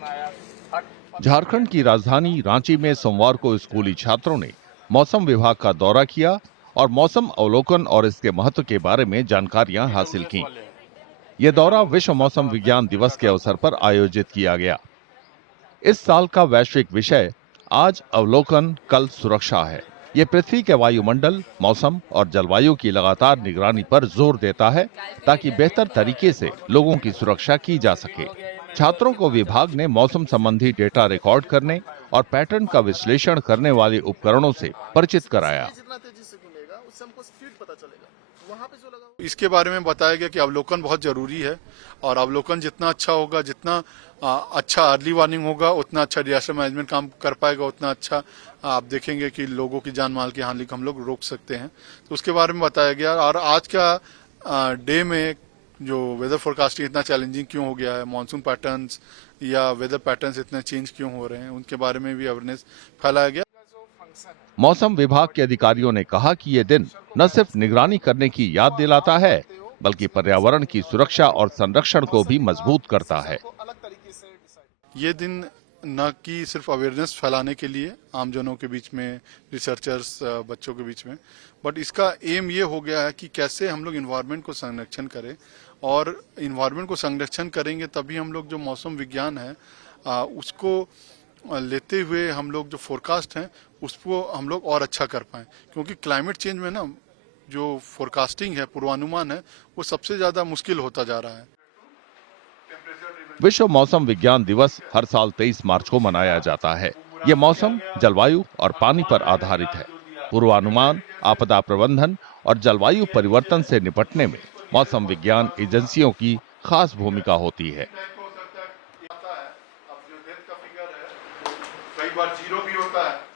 झारखंड की राजधानी रांची में सोमवार को स्कूली छात्रों ने मौसम विभाग का दौरा किया और मौसम अवलोकन और इसके महत्व के बारे में जानकारियां हासिल की। यह दौरा विश्व मौसम विज्ञान दिवस के अवसर पर आयोजित किया गया। इस साल का वैश्विक विषय आज अवलोकन कल सुरक्षा है। ये पृथ्वी के वायुमंडल, मौसम और जलवायु की लगातार निगरानी पर जोर देता है ताकि बेहतर तरीके से लोगों की सुरक्षा की जा सके। छात्रों को विभाग ने मौसम संबंधी डेटा रिकॉर्ड करने और पैटर्न का विश्लेषण करने वाले उपकरणों से परिचित कराया। इसके बारे में बताया गया कि अवलोकन बहुत जरूरी है और अवलोकन जितना अच्छा होगा, जितना अच्छा अर्ली वार्निंग होगा, उतना अच्छा डिजास्टर मैनेजमेंट काम कर पाएगा, उतना अच्छा आप देखेंगे कि लोगों की जान माल की हानि को हम लोग रोक सकते हैं। तो उसके बारे में बताया गया। और आज का डे में जो वेदर फोरकास्टिंग इतना चैलेंजिंग क्यों हो गया है, मानसून पैटर्न्स या वेदर पैटर्न्स इतने चेंज क्यों हो रहे हैं, उनके बारे में भी अवेयरनेस फैलाया गया। मौसम विभाग के अधिकारियों ने कहा कि ये दिन न सिर्फ निगरानी करने की याद दिलाता है, बल्कि पर्यावरण की सुरक्षा और संरक्षण को भी मजबूत करता है। ये दिन न कि सिर्फ अवेयरनेस फैलाने के लिए आमजनों के बीच में, रिसर्चर्स, बच्चों के बीच में, बट इसका एम ये हो गया है कि कैसे हम लोग इन्वायरमेंट को संरक्षण करें। और इन्वायरमेंट को संरक्षण करेंगे तभी हम लोग जो मौसम विज्ञान है उसको लेते हुए हम लोग जो फोरकास्ट हैं उसको हम लोग और अच्छा कर पाएं। क्योंकि क्लाइमेट चेंज में ना जो फोरकास्टिंग है, पूर्वानुमान है, वो सबसे ज्यादा मुश्किल होता जा रहा है। विश्व मौसम विज्ञान दिवस हर साल 23 मार्च को मनाया जाता है। ये मौसम, जलवायु और पानी पर आधारित है। पूर्वानुमान, आपदा प्रबंधन और जलवायु परिवर्तन से निपटने में मौसम विज्ञान एजेंसियों की खास भूमिका होती है। कई बार जीरो भी होता है।